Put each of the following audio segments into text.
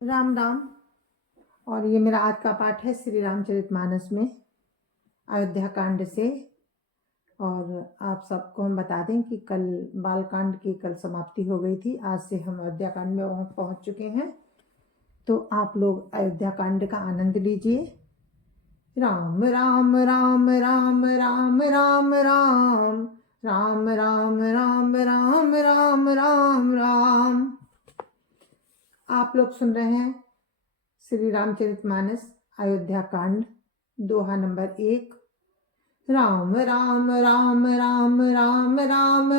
राम राम। और ये मेरा आज का पाठ है श्री रामचरितमानस में अयोध्या कांड से। और आप सबको हम बता दें कि कल बालकांड की कल समाप्ति हो गई थी। आज से हम अयोध्या कांड में पहुंच चुके हैं। तो आप लोग अयोध्या कांड का आनंद लीजिए। राम राम राम राम राम राम राम राम राम राम राम राम राम राम। आप लोग सुन रहे हैं श्री रामचरितमानस अयोध्या कांड दोहा नंबर 1। राम राम राम राम राम राम राम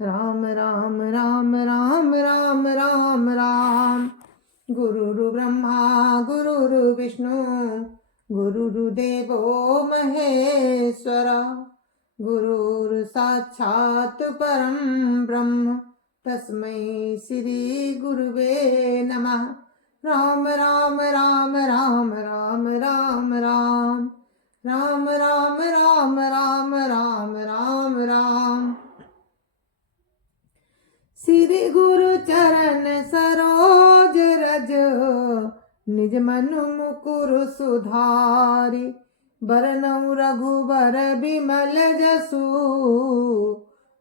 राम राम राम राम राम राम राम। गुरुरु ब्रह्मा गुरुरु विष्णु गुरुर्देवो महेश्वर गुरुर् साक्षात् परं ब्रह्म तस्मै श्री गुरुवे नमः। राम राम राम राम राम राम राम राम राम राम राम राम राम राम। श्री गुरु चरण सरोज रज निज मनु मुकुर सुधारि बरनउँ रघुबर बिमल जसु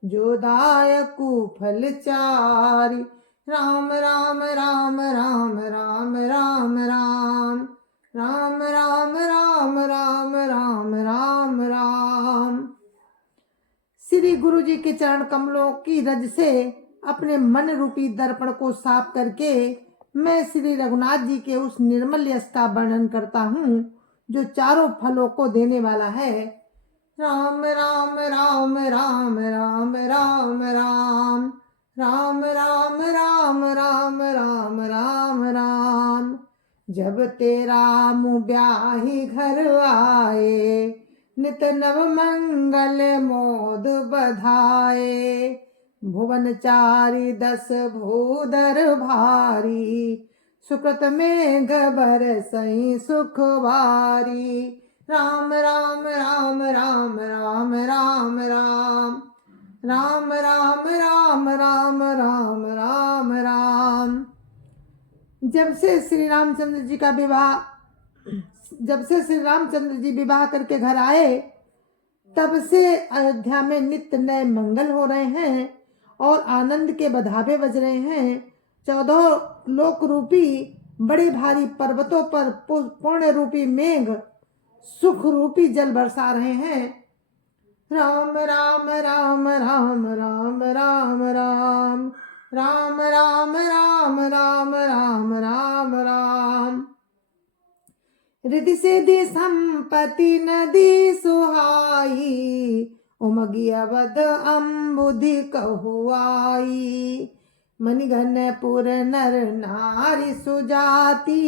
जो दायकु फल चारि। राम राम राम राम राम राम राम राम राम राम राम राम राम राम। श्री गुरु जी के चरण कमलों की रज से अपने मन रूपी दर्पण को साफ करके मैं श्री रघुनाथ जी के उस निर्मल यश का वर्णन करता हूँ जो चारों फलों को देने वाला है। राम राम राम राम राम राम राम राम राम राम राम राम राम राम। जब तेरा मुँह ब्याही घर आए नित नव मंगल मोद बधाए भुवन चारि 10 भूधर भारी सुकृत मेघ बरसई सुख वारी। राम राम राम राम राम राम राम राम राम राम राम राम राम राम। जब से श्री रामचंद्र जी विवाह करके घर आए तब से अयोध्या में नित्य नए मंगल हो रहे हैं और आनंद के बधावे बज रहे हैं। 14 लोक रूपी बड़े भारी पर्वतों पर पुण्य रूपी मेघ सुख रूपी जल बरसा रहे हैं। राम राम राम राम राम राम राम राम राम राम राम राम राम राम। रिधि सिद्धि संपत्ति नदी सुहाई उमगी अवध अम्बुधि कहुआई मणिघनपुर नर नारी सुजाति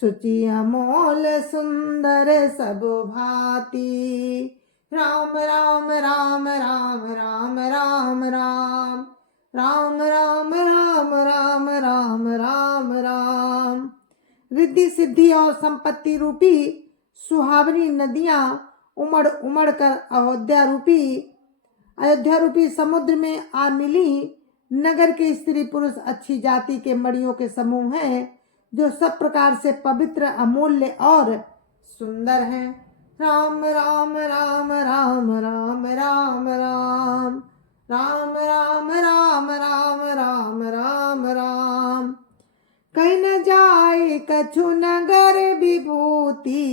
सुचि अमोल सुंदर सब भांति। राम राम राम राम राम राम राम राम राम राम राम राम राम राम। रिद्धि सिद्धि और संपत्ति रूपी सुहावनी नदियां उमड़ उमड़ कर अयोध्या रूपी समुद्र में आ मिली। नगर के स्त्री पुरुष अच्छी जाति के मणियों के समूह हैं जो सब प्रकार से पवित्र अमूल्य और सुंदर हैं। राम राम राम राम राम राम राम राम राम राम राम राम राम राम। कहीं न जाए कछु नगर विभूति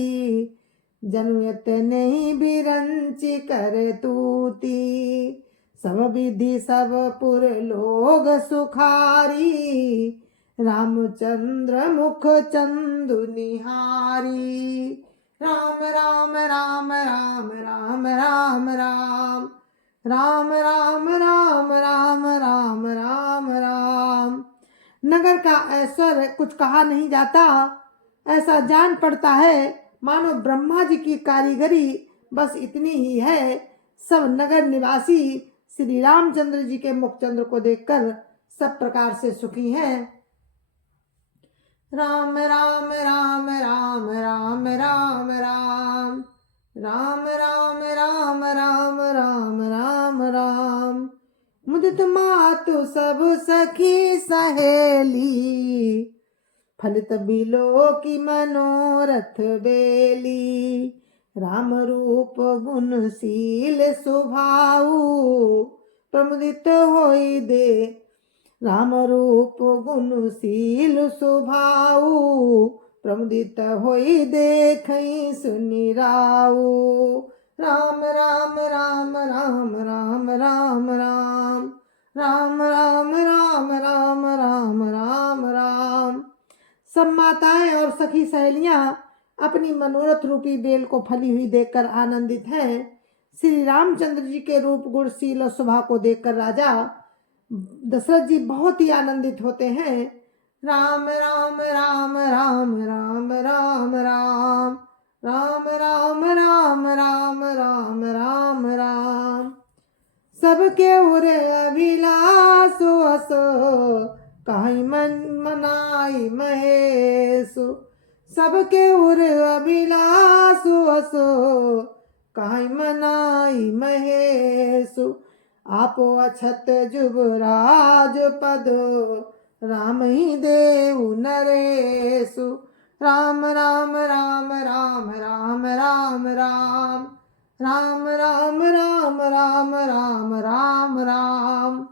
जनुयत नहीं बिरंची कर तूती सब विधि सब पुर लोग सुखारी रामचंद्र मुख चंदु निहारी। राम राम राम राम राम राम राम राम राम राम राम राम राम राम। नगर का ऐश्वर्य कुछ कहा नहीं जाता। ऐसा जान पड़ता है मानो ब्रह्मा जी की कारीगरी बस इतनी ही है। सब नगर निवासी श्री रामचंद्र जी के मुखचंद्र को देखकर सब प्रकार से सुखी हैं। राम राम राम राम राम राम राम राम राम राम राम राम राम राम। मुदित मातु सब सखी सहेली फलित बिलो की मनोरथ बेली। राम रूप गुणशील स्वभाव प्रमुदित होई दे। राम रूप गुणशील स्वभाव प्रमुदित होई देखई सुनि राऊ। राम राम राम राम राम राम राम राम राम राम राम राम राम राम। सब माताएं और सखी सहेलियां अपनी मनोरथ रूपी बेल को फली हुई देखकर आनंदित हैं। श्री रामचंद्र जी के रूप गुणशील और स्वभाव को देखकर राजा दशरथ जी बहुत ही आनंदित होते हैं। राम राम राम राम राम राम राम राम राम राम राम राम राम राम। सबके उर अभिलाष असो काई मन मनाई महेशु। सबके उर अभिलाष असो काई मनाई महेशु। आपो अछत जुबराज पद राम ही देव नरेशु। राम राम राम राम राम राम राम राम राम राम राम राम राम राम।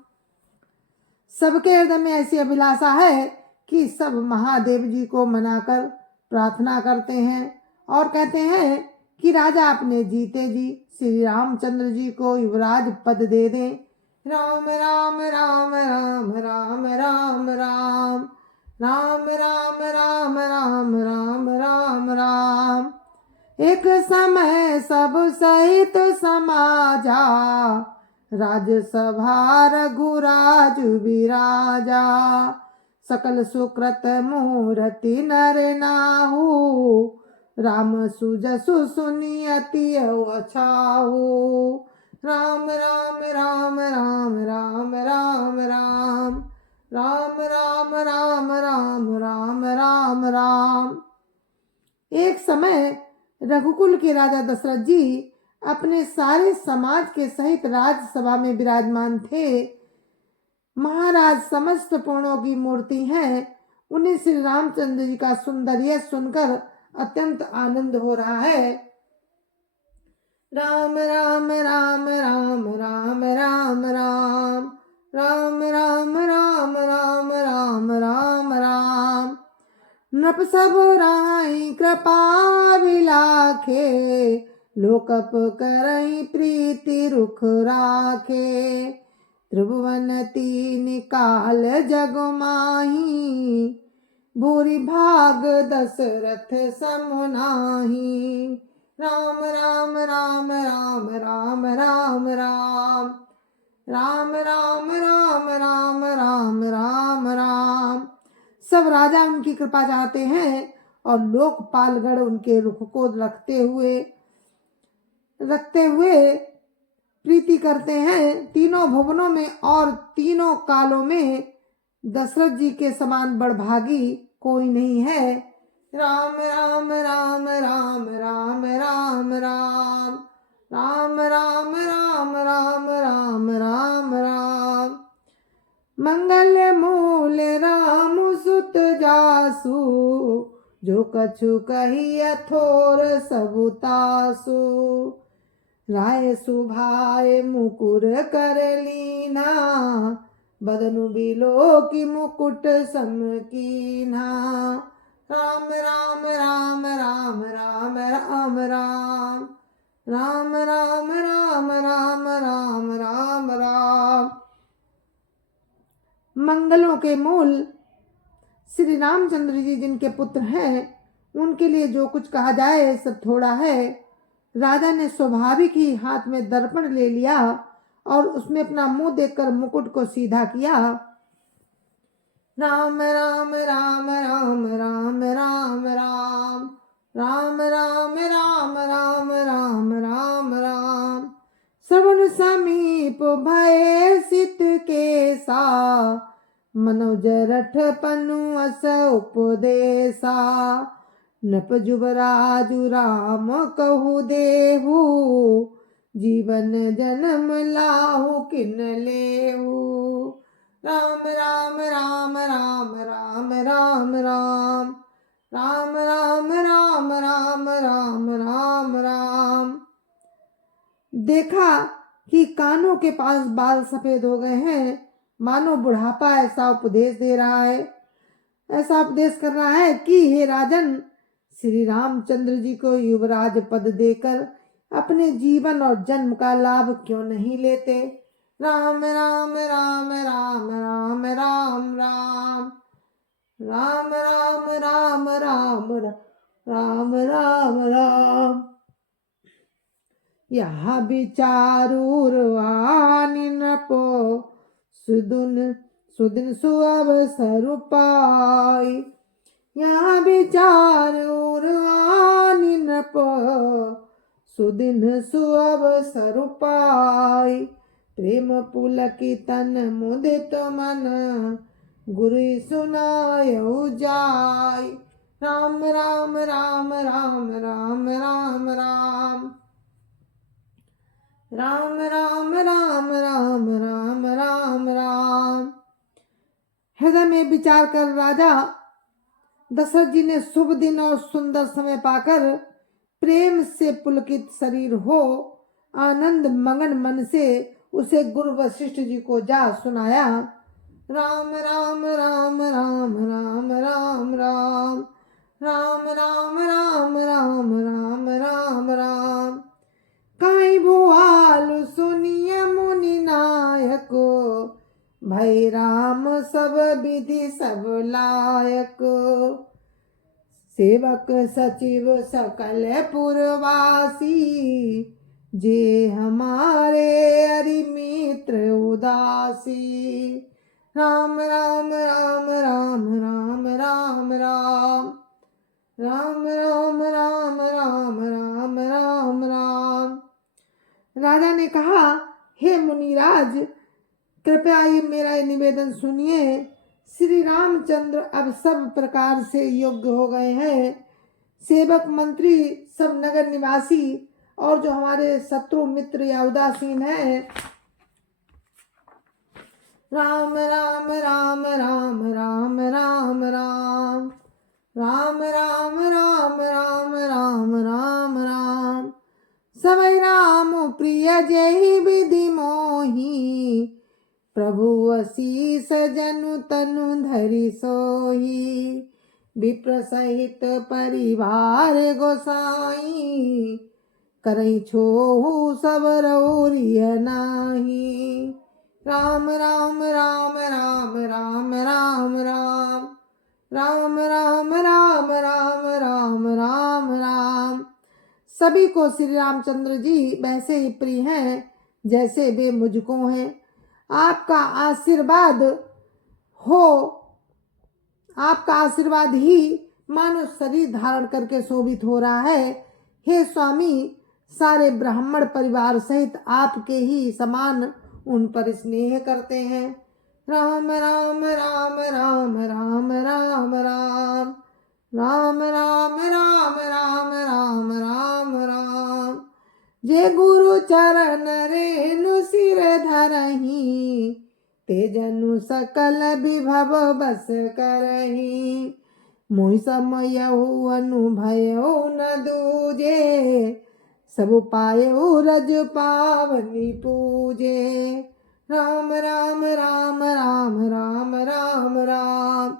सबके हृदय में ऐसी अभिलाषा है कि सब महादेव जी को मनाकर प्रार्थना करते हैं और कहते हैं कि राजा अपने जीते जी श्री रामचंद्र जी को युवराज पद दे दें। राम राम राम राम राम राम राम राम राम राम राम राम राम राम। एक समय सब सहित समाजा राजसभा रघुराज विराजा। सकल सुकृत मूर्ति नर नाहु राम सुजसु सुनी अति अछाहु। राम राम राम राम राम राम राम राम राम राम राम राम राम राम। एक समय रघुकुल के राजा दशरथ जी अपने सारे समाज के सहित राजसभा में विराजमान थे। महाराज समस्त पूर्णों की मूर्ति हैं। उन्हें श्री रामचंद्र जी का सुंदर यश सुनकर अत्यंत आनंद हो रहा है। राम राम राम राम राम राम राम राम राम राम राम राम राम राम। नृप सब राई कृपा विलाखे लोकप करई प्रीति रुख राखे। त्रिभुवन तीन काल जग माही भूरि भाग दशरथ सम नाही। राम राम राम राम राम राम राम राम राम राम राम राम राम राम। सब राजा उनकी कृपा चाहते हैं और लोकपालगण उनके रुख को रखते हुए प्रीति करते हैं। तीनों भुवनों में और तीनों कालों में दशरथ जी के समान बड़भागी कोई नहीं है। राम राम राम राम राम राम राम राम राम राम राम राम राम राम। मंगल मूल राम सुत जासु जो कछु कही अथोर सबुतासु। राय सुभाए मुकुर कर लीना बदनु बिलो की मुकुट सम कीना। राम राम राम राम राम राम राम राम राम राम राम राम राम राम। मंगलों के मूल श्री रामचंद्र जी जिनके पुत्र हैं उनके लिए जो कुछ कहा जाए सब थोड़ा है। राजा ने स्वाभाविक ही हाथ में दर्पण ले लिया और उसमें अपना मुंह देखकर मुकुट को सीधा किया। राम राम राम राम राम राम राम राम राम राम राम राम राम राम। श्रवण समीप भय सित के सा मनोज रठ पनु अस उपदेशा। नप जुबराजु राम कहु देहु जीवन जन्म लाहु किन लेहु। राम राम राम राम राम राम राम राम राम राम राम राम राम राम। देखा कि कानों के पास बाल सफेद हो गए हैं, मानो बुढ़ापा ऐसा उपदेश दे रहा है, ऐसा उपदेश कर रहा है कि हे राजन, श्री रामचंद्र जी को युवराज पद देकर अपने जीवन और जन्म का लाभ क्यों नहीं लेते। राम राम राम राम राम राम राम राम राम राम राम राम राम राम। यह विचारूरवानी नृपो सुदिन सुदिन सुअवसर पाई। यहाँ विचारूरवानी नृपो सुदिन सुअवसर पाई। प्रेम पुलकितन मुदित मन गुरु सुनायउ जाय। राम राम राम राम राम राम राम राम राम राम राम राम राम राम। हृदय में विचार कर राजा दशरथ जी ने शुभ दिन और सुंदर समय पाकर प्रेम से पुलकित शरीर हो आनंद मगन मन से उसे गुरु वशिष्ठ जी को जा सुनाया। राम राम राम राम राम राम राम राम राम राम राम राम राम राम। काई भुआलु सुनिय मुनि नायक भई राम सब विधि सब लायक। सेवक सचिव सकल पुरवासी जे हमारे हरि मित्र उदासी। राम राम राम राम राम राम राम राम राम राम राम राम राम राम। राजा ने कहा, हे मुनिराज, कृपया ये मेरा निवेदन सुनिए। श्री रामचंद्र अब सब प्रकार से योग्य हो गए हैं। सेवक मंत्री सब नगर निवासी और जो हमारे शत्रु मित्र या उदासीन हैं, राम राम राम राम राम राम राम राम राम राम राम राम राम राम। सबई राम प्रिय जय विधि मोही प्रभु असीस जनु तनु धरि सोही। विप्र सहित परिवार गोसाई करई छोहु सब रौरिय नाही। राम राम राम राम राम राम राम राम राम राम राम राम राम राम। सभी को श्री रामचंद्र जी वैसे ही प्रिय हैं जैसे वे मुझको हैं। आपका आशीर्वाद हो, आपका आशीर्वाद ही मानो शरीर धारण करके शोभित हो रहा है। हे स्वामी, सारे ब्राह्मण परिवार सहित आपके ही समान उन पर स्नेह करते हैं। राम राम राम राम राम राम राम राम राम राम राम राम राम राम। जे गुरु चरण रेणु सिर धरहि ते जनु सकल विभव बस करहि। मोहि समयहु अनुभयउ न दूजे सब पायउ रज पावनी पूजे। राम राम राम राम राम राम राम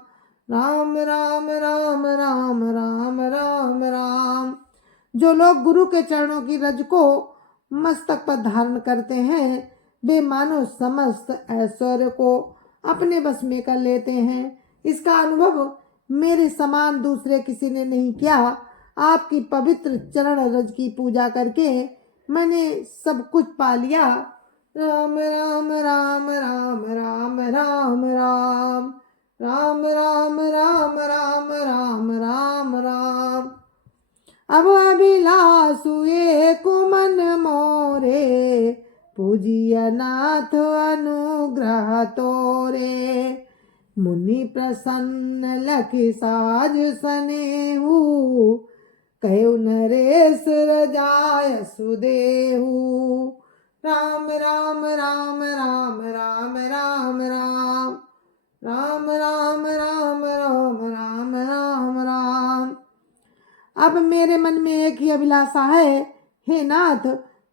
राम राम राम राम राम राम राम। जो लोग गुरु के चरणों की रज को मस्तक पर धारण करते हैं वे मानो समस्त ऐश्वर्य को अपने बस में कर लेते हैं। इसका अनुभव मेरे समान दूसरे किसी ने नहीं किया। आपकी पवित्र चरण रज की पूजा करके मैंने सब कुछ पा लिया। राम राम राम राम राम राम राम राम राम राम राम राम राम राम। अब अभिलाषु एक मन मोरे पूजिय नाथ अनुग्रह तोरे। मुनि प्रसन्न लखि साज सनेहु कहु नरेश रजाय सुदेहु। राम राम राम राम राम राम राम राम राम राम राम राम राम राम। अब मेरे मन में एक ही अभिलाषा है, हे नाथ,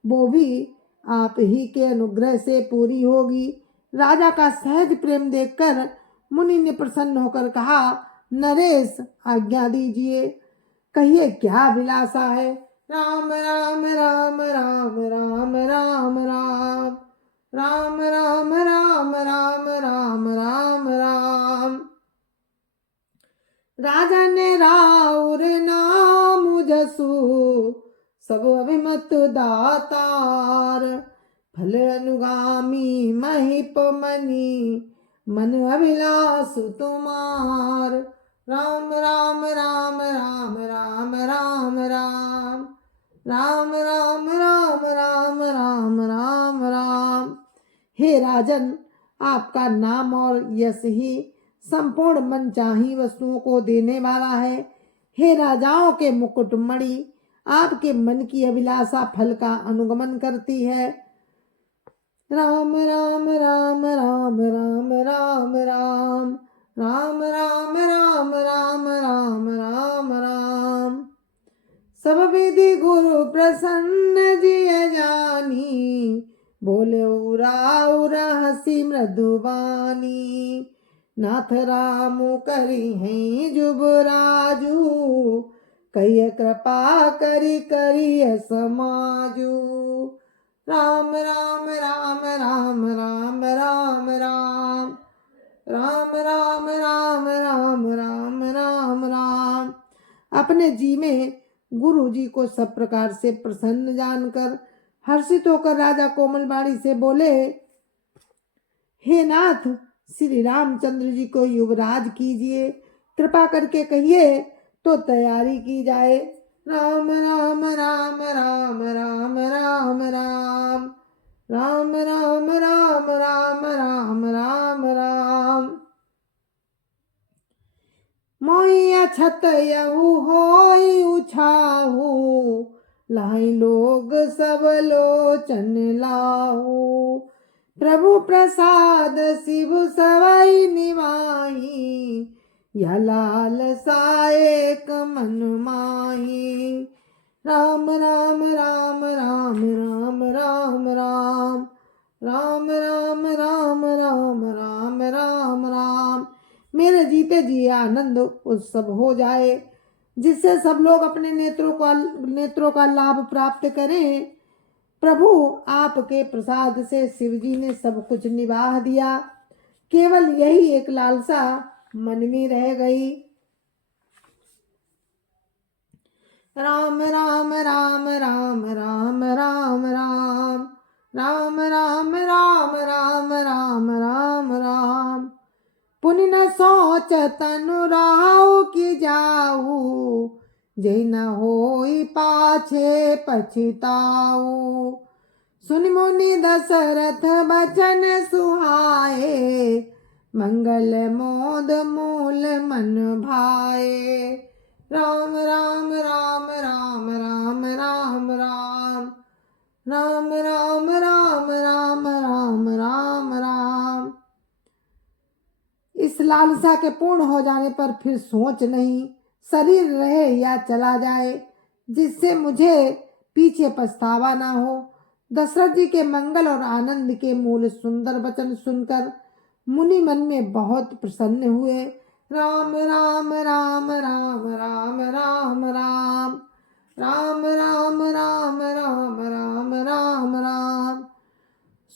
वो भी आप ही के अनुग्रह से पूरी होगी। राजा का सहज प्रेम देखकर मुनि ने प्रसन्न होकर कहा, नरेश आज्ञा दीजिए, कहिए क्या अभिलाषा है। राम राम राम राम राम राम राम राम राम राम राम राम राम राम। राजा ने राउर नाम जसु सब अभिमत दातार, फल अनुगामी महिप मनी मन अभिलाष तुम्हार। राम राम राम राम राम राम राम राम राम राम राम राम राम राम। हे राजन, आपका नाम और यश ही संपूर्ण मनचाही वस्तुओं को देने वाला है। हे राजाओं के मुकुटमणि, आपके मन की अभिलाषा फल का अनुगमन करती है। राम राम राम राम राम राम राम राम राम राम राम राम राम राम। सब विधि गुरु प्रसन्न जिय जानी, बोले उरा उरा हसी मृदुबानी। नाथ राम करी हैं जुबराजू, कई कृपा करी करी समाजू। राम राम राम राम राम राम राम राम राम राम राम राम राम राम। अपने जी में गुरु जी को सब प्रकार से प्रसन्न जानकर हर्षित होकर राजा कोमलवाणी से बोले, हे नाथ, श्री रामचंद्र जी को युवराज कीजिए, कृपा करके कहिए तो तैयारी की जाए। राम राम राम राम राम राम राम राम राम राम राम राम राम राम। मोहिया छत यहू होई उछाहू, लाई लोग सब लोचन लाहू। प्रभु प्रसाद शिव सवई निवाही, या लाल साएक मन माही। राम राम राम राम राम राम राम राम राम राम राम राम राम राम। मेरे जीते जी आनंद उत्सव हो जाए, जिससे सब लोग अपने नेत्रों का लाभ प्राप्त करें। प्रभु आपके प्रसाद से शिव जी ने सब कुछ निवाह दिया, केवल यही एक लालसा मन में रह गई। राम राम राम राम राम राम राम राम राम राम राम राम राम राम। पुण्य न सोच तनु राहु की जाऊ, जय न होई पाछे पछताऊ। सुन मुनि दशरथ बचन सुहाए, मंगल मोद मूल मन भाए। राम राम राम राम राम राम राम राम राम राम राम राम राम राम। इस लालसा के पूर्ण हो जाने पर फिर सोच नहीं, शरीर रहे या चला जाए, जिससे मुझे पीछे पछतावा ना हो। दशरथ जी के मंगल और आनंद के मूल सुंदर वचन सुनकर मुनि मन में बहुत प्रसन्न हुए। राम राम राम राम राम राम राम राम राम राम राम राम राम राम।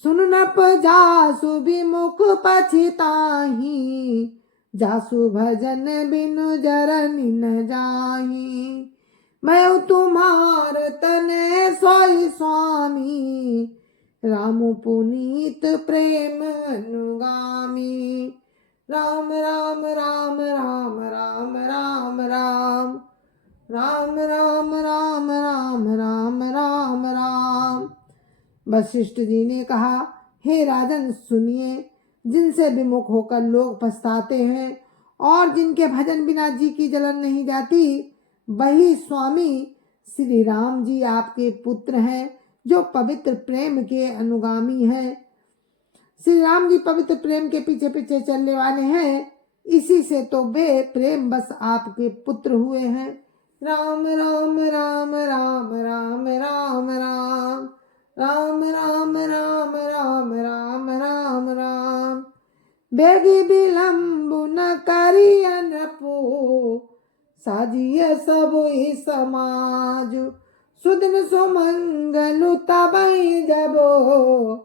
सुन नप जासु विमुख पछिताही, जासु भजन बिनु जरनि न जाही। मैं तुम्हार तने सोई स्वामी, राम पुनीत प्रेम अनुगामी। राम राम राम राम राम राम राम राम राम राम राम राम राम राम। वशिष्ठ जी ने कहा, हे राजन सुनिए, जिनसे विमुख होकर लोग पछताते हैं और जिनके भजन बिना जी की जलन नहीं जाती, वही स्वामी श्री राम जी आपके पुत्र हैं। जो पवित्र प्रेम के अनुगामी हैं। श्री राम जी पवित्र प्रेम के पीछे पीछे चलने वाले हैं, इसी से तो वे प्रेम बस आपके पुत्र हुए हैं। राम राम राम राम राम राम राम राम राम राम राम राम राम राम। बेगी विलम्ब न करिय नृपु, साजिय सब ही समाज। सुदिन सुमंगलु तबई जबो,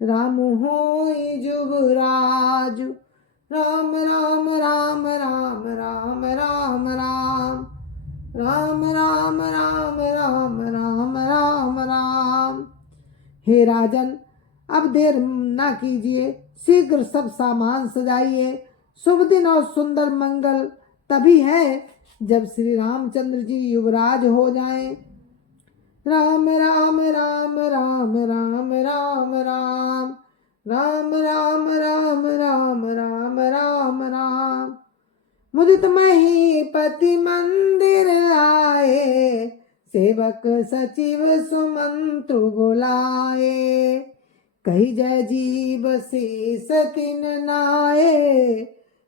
राम होई जुबराज। राम राम राम राम राम राम राम राम राम राम राम राम राम राम। हे राजन, अब देर ना कीजिए, शीघ्र सब सामान सजाइए। शुभ दिन और सुंदर मंगल तभी है जब श्री रामचंद्र जी युवराज हो जाएं। राम राम राम राम राम राम राम राम राम राम राम राम राम राम। मुदित महीपति मंदिर आए, सेवक सचिव सुमंत्र बुलाए। कही जय जीव शेष तिन नाए,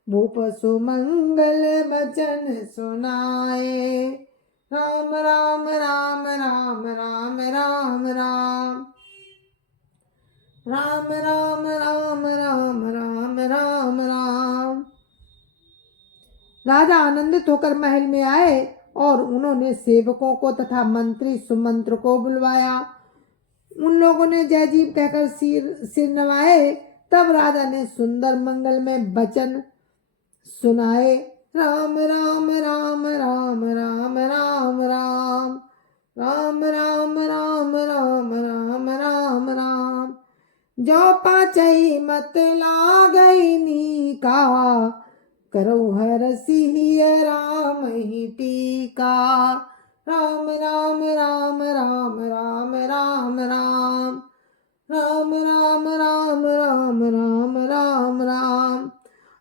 भूप सुमंगल बचन सुनाए। राम राम राम राम राम राम राम राम राम राम राम राम राम राम। राजा आनंदित होकर महल में आए और उन्होंने सेवकों को तथा मंत्री सुमंत्र को बुलवाया। उन लोगों ने जय जीव कहकर सिर नवाए। तब राजा ने सुंदर मंगल में वचन सुनाए। राम राम राम राम राम राम राम राम राम राम राम राम राम राम। जो पाचई मत लागई नीका, करो हर सिहिय राम ही टीका। राम राम राम राम राम राम राम राम राम राम राम राम राम राम।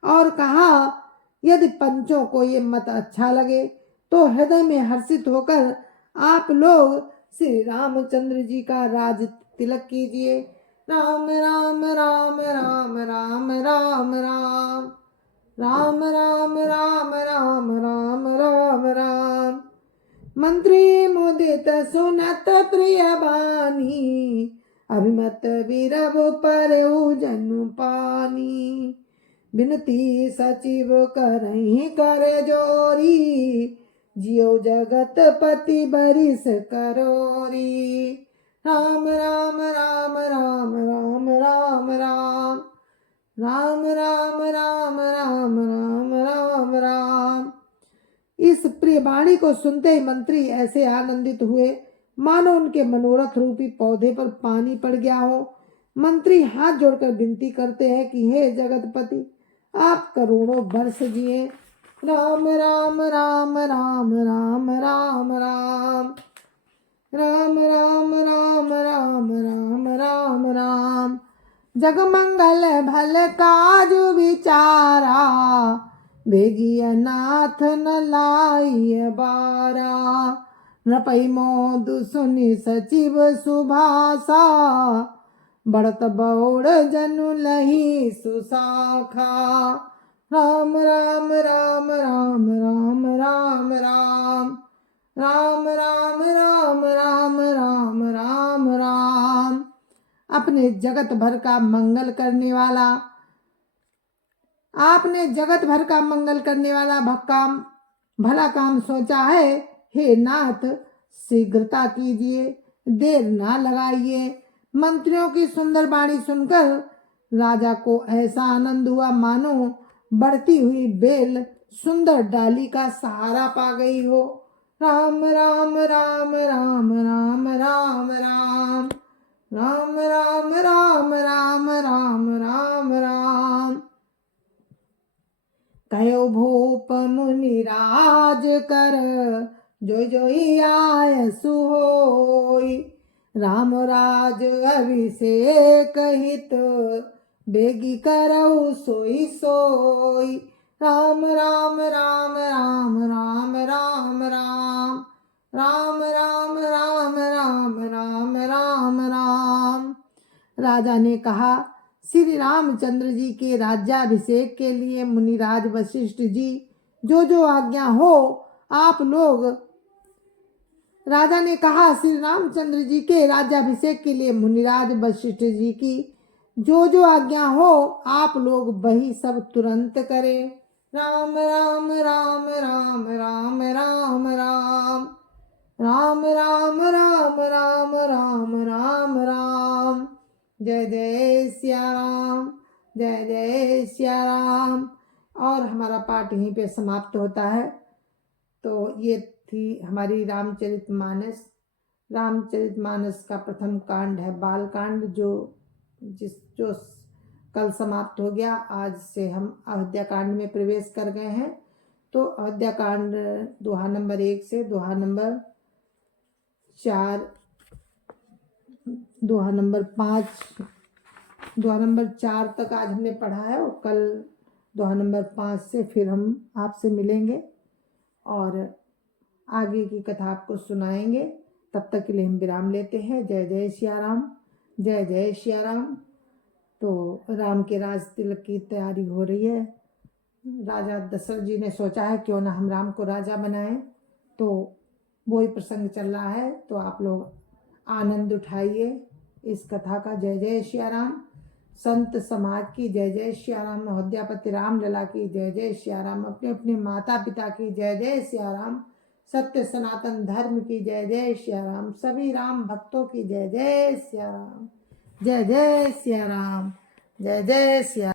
और कहा, यदि पंचों को ये मत अच्छा लगे तो हृदय में हर्षित होकर आप लोग श्री रामचंद्र जी का राज तिलक कीजिए। राम राम राम राम राम राम राम राम राम राम राम राम राम राम। मंत्री मुदित सुनत प्रिय बानी, अभिमत विरव परऊ जनु पानी। बिनती सचिव करहि कर जोरी, जियो जगत पति बरिस करोरी। राम राम राम राम राम राम राम राम राम राम राम राम राम राम। इस प्रिय वाणी को सुनते ही मंत्री ऐसे आनंदित हुए मानो उनके मनोरथ रूपी पौधे पर पानी पड़ गया हो। मंत्री हाथ जोड़कर विनती करते हैं कि हे जगतपति, आप करोड़ों वर्ष जिए। राम राम राम राम राम राम राम राम राम राम राम राम राम राम। जगमंगल भल काज विचारा, बेगिय नाथ न लाइय बारा। नपई मोदु सुनि सचिव सुभाषा, बढ़त बौड़ जनु लही सुसाखा। राम राम राम राम राम राम राम राम राम राम राम राम राम राम। अपने जगत भर का मंगल करने वाला, आपने जगत भर का मंगल करने वाला भला काम सोचा है। हे नाथ, शीघ्रता कीजिए, देर ना लगाइए। मंत्रियों की सुंदर वाणी सुनकर राजा को ऐसा आनंद हुआ मानो बढ़ती हुई बेल सुंदर डाली का सहारा पा गई हो। राम राम राम राम राम राम राम राम राम राम राम राम राम राम। कयो भूप मुनि राज कर, जोई जोई आय सुहोई। राम राज अभिषेक हित, बेगी करऊ सोई सोई। राम राम राम राम राम राम राम राम राम राम राम राम राम राजा ने कहा, श्री रामचंद्र जी के राज्याभिषेक के लिए मुनिराज वशिष्ठ जी जो आज्ञा हो आप लोग। राजा ने कहा, श्री रामचंद्र जी के राज्याभिषेक के लिए मुनिराज वशिष्ठ जी की जो आज्ञा हो आप लोग वही सब तुरंत करें। राम राम राम राम राम राम राम राम राम राम राम राम राम राम। जय जय सिया राम, जय जय सिया राम। और हमारा पाठ यहीं पे समाप्त होता है। तो ये थी हमारी रामचरितमानस। रामचरितमानस का प्रथम कांड है बाल कांड, जो कल समाप्त हो गया। आज से हम अयोध्या कांड में प्रवेश कर गए हैं। तो अयोध्या कांड दोहा नंबर 1 से दोहा नंबर 4, दोहा नंबर 5, दोहा नंबर 4 तक आज हमने पढ़ा है। और कल दोहा नंबर 5 से फिर हम आपसे मिलेंगे और आगे की कथा आपको सुनाएंगे। तब तक के लिए हम विराम लेते हैं। जय जय सिया राम, जय जय सिया राम। तो राम के राज तिलक की तैयारी हो रही है। राजा दशरथ जी ने सोचा है क्यों ना हम राम को राजा बनाएं, तो वही प्रसंग चल रहा है। तो आप लोग आनंद उठाइए इस कथा का। जय जय सिया राम। संत समाज की जय जय सिया राम। अयोध्यापति राम लला की जय जय सिया राम। अपने अपने माता पिता की जय जय सिया राम। सत्य सनातन धर्म की जय जय सिया राम। सभी राम भक्तों की जय जय सिया राम। जय जय सिया राम, जय जय सिया।